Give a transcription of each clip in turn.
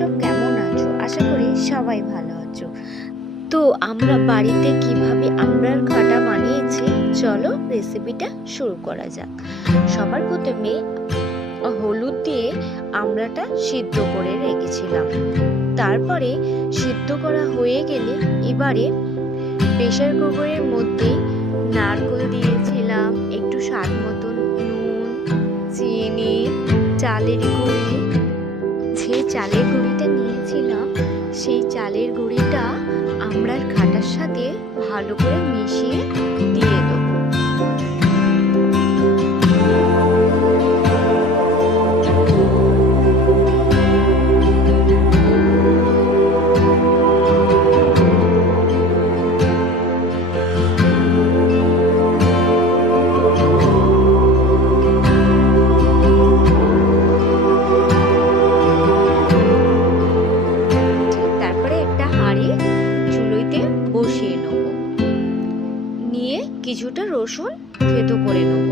সব কেমন আছো? আশা করি সবাই ভালো আছো। তো আমরা বাড়িতে কিভাবে আমড়ার ঘাটা বানিয়েছি, চলো রেসিপিটা শুরু করা যাক। সবার প্রথমে হলুদ দিয়ে আমড়াটা সিদ্ধ করে রেখেছিলাম। তারপরে সিদ্ধ করা হয়ে গেলে এবারে প্রেসার কুকারের মধ্যে নারকেল দিয়েছিলাম, একটু স্বাদ মতন নুন, চিনি, চালের গুঁড়ি। যে চালের গুঁড়িটা নিয়েছিলাম সেই চালের গুঁড়িটা আমড়ার ঘাটার সাথে ভালো করে মিশিয়ে দিয়ে দেবো। বসিয়ে নেব, নিয়ে কিছুটা রসুন থেতো করে নেব।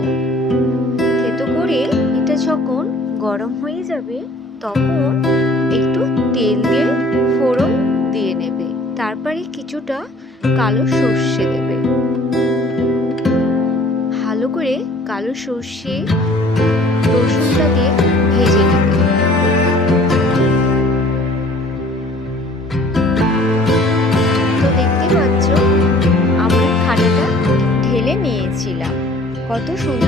থেতো করে এটা যখন গরম হয়ে যাবে তখন একটু তেল দিয়ে ফোড়ন দিয়ে নেবে। তারপরে কিছুটা কালো সর্ষে দেবে। ভালো করে কালো সর্ষে রসুনটা দিয়ে ভেজে নেবে। ঢেলে নিয়েছিলাম, কত সুন্দর